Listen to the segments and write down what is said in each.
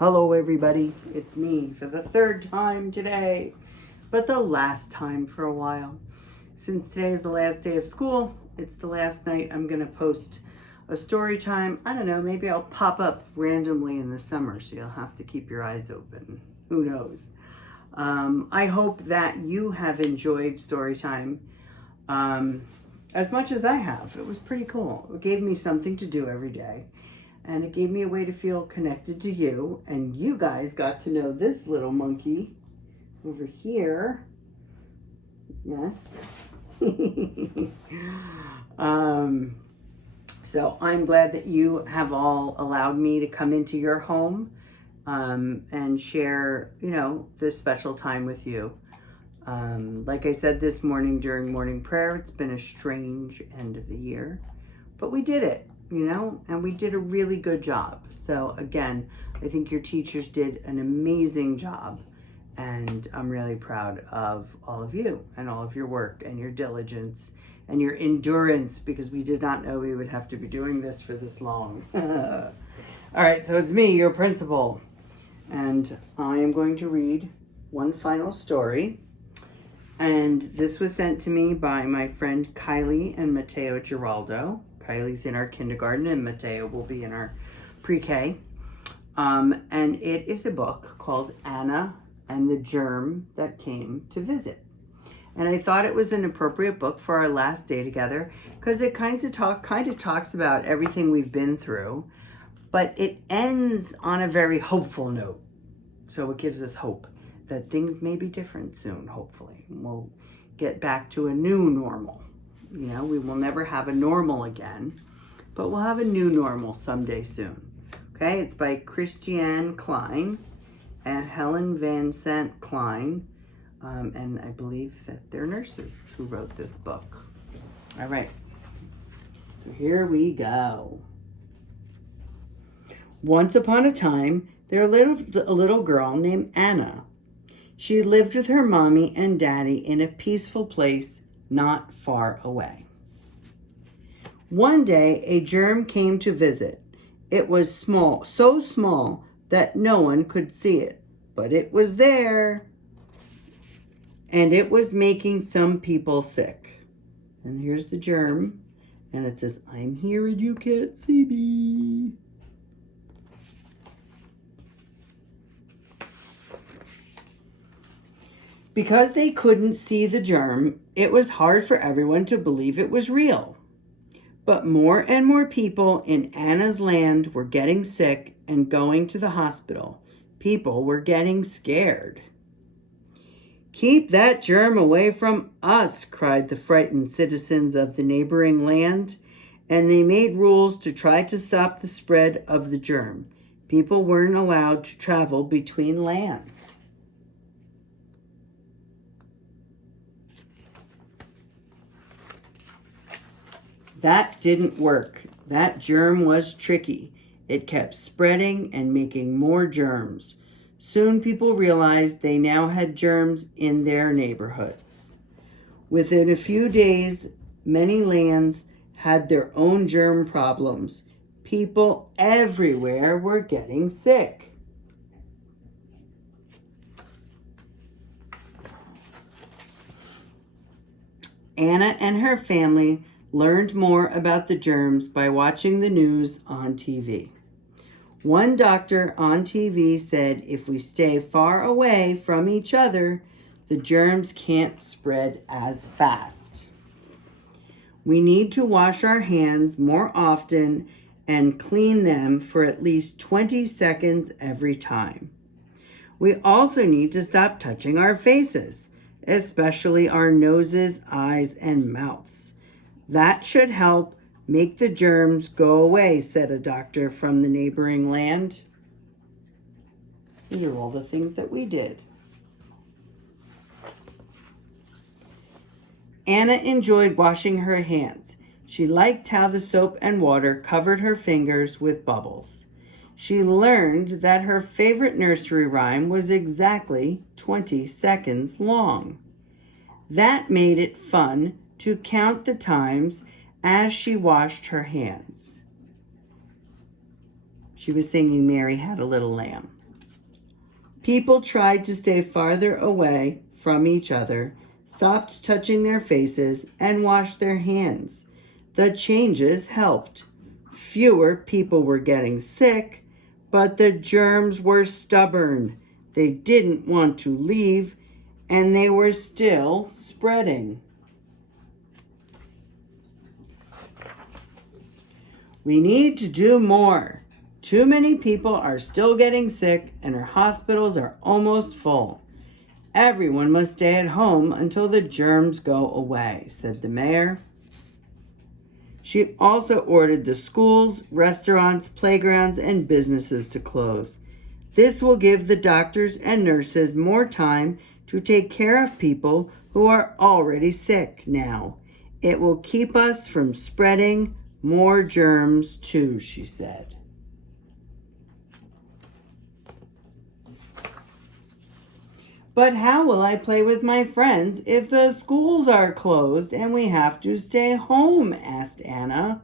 Hello everybody, it's me for the third time today, but the last time for a while. Since today is the last day of school, it's the last night I'm going to post a story time. I don't know, maybe I'll pop up randomly in the summer, so you'll have to keep your eyes open. Who knows? I hope that you have enjoyed story time as much as I have. It was pretty cool. It gave me something to do every day. And it gave me a way to feel connected to you. And you guys got to know this little monkey over here. Yes. So I'm glad that you have all allowed me to come into your home and share, this special time with you. Like I said this morning during morning prayer, it's been a strange end of the year, but we did it. And we did a really good job. So again, I think your teachers did an amazing job, and I'm really proud of all of you and all of your work and your diligence and your endurance, because we did not know we would have to be doing this for this long. All right, so it's me, your principal, and I am going to read one final story. And this was sent to me by my friend Kylie and Matteo Giraldo. Kylie's in our kindergarten and Matteo will be in our pre-K. And it is a book called Anna and the Germ That Came to Visit. And I thought it was an appropriate book for our last day together because it kind of talks about everything we've been through, but it ends on a very hopeful note. So it gives us hope that things may be different soon, hopefully. We'll get back to a new normal. We will never have a normal again, but we'll have a new normal someday soon. Okay, it's by Christiane Klein and Helen Van Sant Klein, and I believe that they're nurses who wrote this book. All right, so here we go. Once upon a time, there lived a little girl named Anna. She lived with her mommy and daddy in a peaceful place not far away. One day, a germ came to visit. It was small, so small that no one could see it, but it was there. And it was making some people sick. And here's the germ, and it says, "I'm here and you can't see me." Because they couldn't see the germ, it was hard for everyone to believe it was real. But more and more people in Anna's land were getting sick and going to the hospital. People were getting scared. "Keep that germ away from us," cried the frightened citizens of the neighboring land, and they made rules to try to stop the spread of the germ. People weren't allowed to travel between lands. That didn't work. That germ was tricky. It kept spreading and making more germs. Soon people realized they now had germs in their neighborhoods. Within a few days, many lands had their own germ problems. People everywhere were getting sick. Anna and her family learned more about the germs by watching the news on TV. One doctor on TV said if we stay far away from each other, the germs can't spread as fast. We need to wash our hands more often and clean them for at least 20 seconds every time. We also need to stop touching our faces, especially our noses, eyes, and mouths. That should help make the germs go away, said a doctor from the neighboring land. These are all the things that we did. Anna enjoyed washing her hands. She liked how the soap and water covered her fingers with bubbles. She learned that her favorite nursery rhyme was exactly 20 seconds long. That made it fun to count the times as she washed her hands. She was singing "Mary Had a Little Lamb." People tried to stay farther away from each other, stopped touching their faces, and washed their hands. The changes helped. Fewer people were getting sick, but the germs were stubborn. They didn't want to leave, and they were still spreading. We need to do more. Too many people are still getting sick, and our hospitals are almost full. Everyone must stay at home until the germs go away, said the mayor. She also ordered the schools, restaurants, playgrounds, and businesses to close. This will give the doctors and nurses more time to take care of people who are already sick now. It will keep us from spreading more germs too, she said. But how will I play with my friends if the schools are closed and we have to stay home? Asked Anna.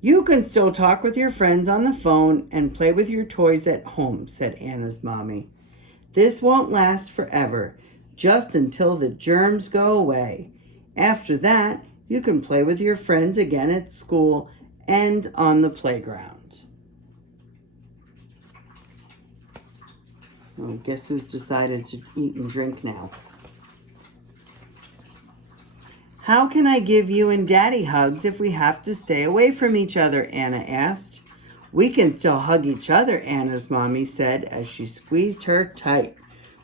You can still talk with your friends on the phone and play with your toys at home, said Anna's mommy. This won't last forever, just until the germs go away. After that, you can play with your friends again at school and on the playground. Oh, guess who's decided to eat and drink now? How can I give you and Daddy hugs if we have to stay away from each other? Anna asked. We can still hug each other, Anna's mommy said as she squeezed her tight.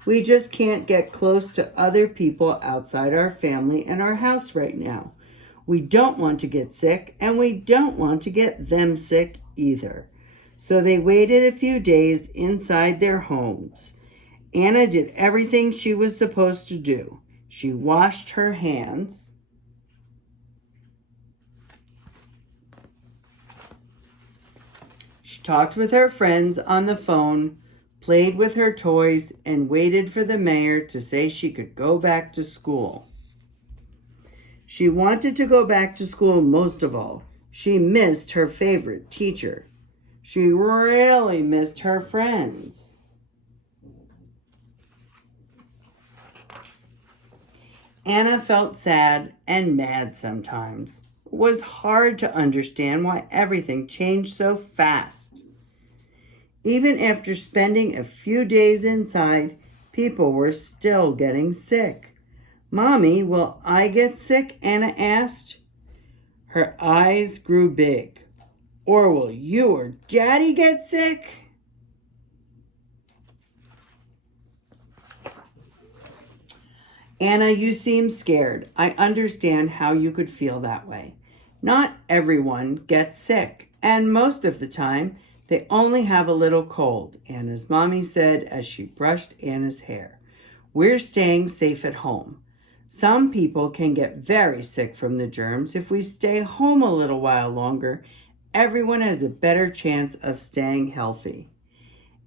We just can't get close to other people outside our family and our house right now. We don't want to get sick, and we don't want to get them sick either. So they waited a few days inside their homes. Anna did everything she was supposed to do. She washed her hands. She talked with her friends on the phone, played with her toys, and waited for the mayor to say she could go back to school. She wanted to go back to school most of all. She missed her favorite teacher. She really missed her friends. Anna felt sad and mad sometimes. It was hard to understand why everything changed so fast. Even after spending a few days inside, people were still getting sick. Mommy, will I get sick? Anna asked. Her eyes grew big. Or will you or Daddy get sick? Anna, you seem scared. I understand how you could feel that way. Not everyone gets sick, and most of the time, they only have a little cold, Anna's mommy said as she brushed Anna's hair. We're staying safe at home. Some people can get very sick from the germs. If we stay home a little while longer, everyone has a better chance of staying healthy.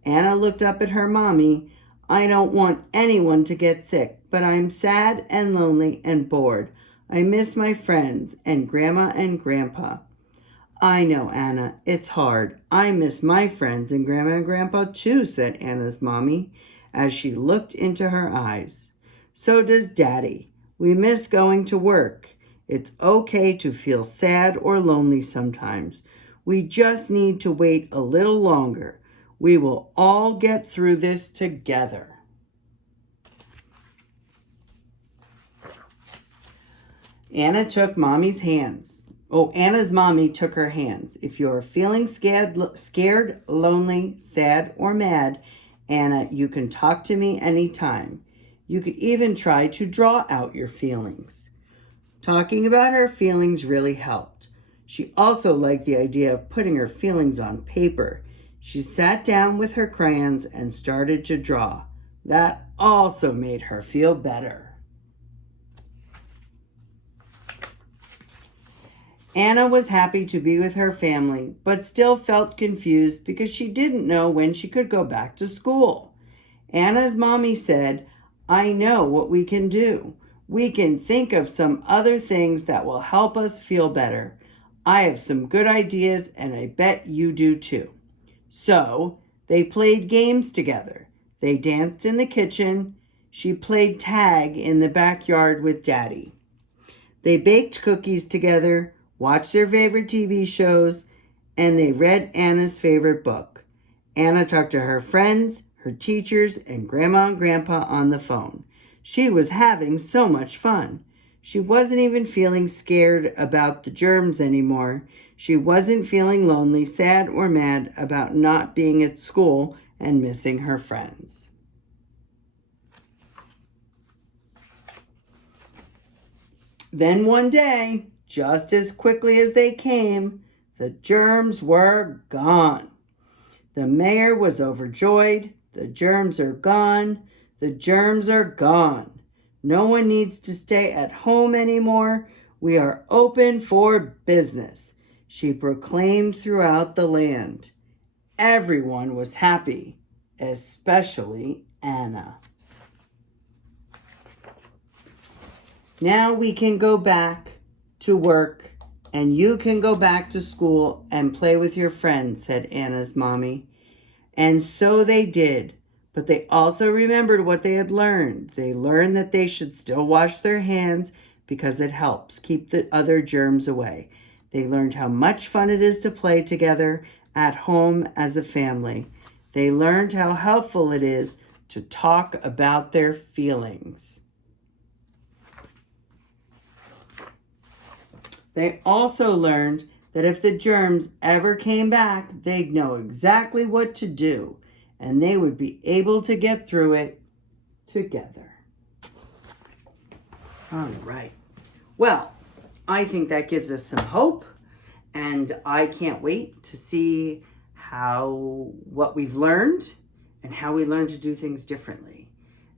Anna looked up at her mommy. I don't want anyone to get sick, but I'm sad and lonely and bored. I miss my friends and Grandma and Grandpa. I know, Anna, it's hard. I miss my friends and Grandma and Grandpa too, said Anna's mommy as she looked into her eyes. So does Daddy. We miss going to work. It's okay to feel sad or lonely sometimes. We just need to wait a little longer. We will all get through this together. Anna took Mommy's hands. Anna's mommy took her hands. If you're feeling scared, lonely, sad, or mad, Anna, you can talk to me anytime. You could even try to draw out your feelings. Talking about her feelings really helped. She also liked the idea of putting her feelings on paper. She sat down with her crayons and started to draw. That also made her feel better. Anna was happy to be with her family, but still felt confused because she didn't know when she could go back to school. Anna's mommy said, I know what we can do. We can think of some other things that will help us feel better. I have some good ideas, and I bet you do too. So they played games together. They danced in the kitchen. She played tag in the backyard with Daddy. They baked cookies together, watched their favorite TV shows, and they read Anna's favorite book. Anna talked to her friends, her teachers, and Grandma and Grandpa on the phone. She was having so much fun. She wasn't even feeling scared about the germs anymore. She wasn't feeling lonely, sad, or mad about not being at school and missing her friends. Then one day, just as quickly as they came, the germs were gone. The mayor was overjoyed. The germs are gone. The germs are gone. No one needs to stay at home anymore. We are open for business, she proclaimed throughout the land. Everyone was happy, especially Anna. Now we can go back to work and you can go back to school and play with your friends, said Anna's mommy. And so they did. But they also remembered what they had learned. They learned that they should still wash their hands because it helps keep the other germs away. They learned how much fun it is to play together at home as a family. They learned how helpful it is to talk about their feelings. They also learned that if the germs ever came back, they'd know exactly what to do, and they would be able to get through it together. All right. Well, I think that gives us some hope, and I can't wait to see what we've learned and how we learn to do things differently.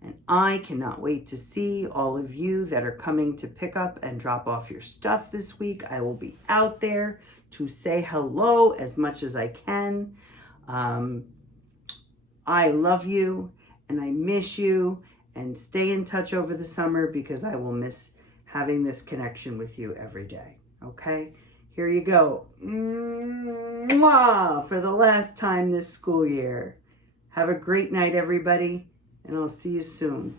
And I cannot wait to see all of you that are coming to pick up and drop off your stuff this week. I will be out there to say hello as much as I can. I love you and I miss you, and stay in touch over the summer because I will miss having this connection with you every day. Okay? Here you go. Mwah! For the last time this school year. Have a great night, everybody, and I'll see you soon.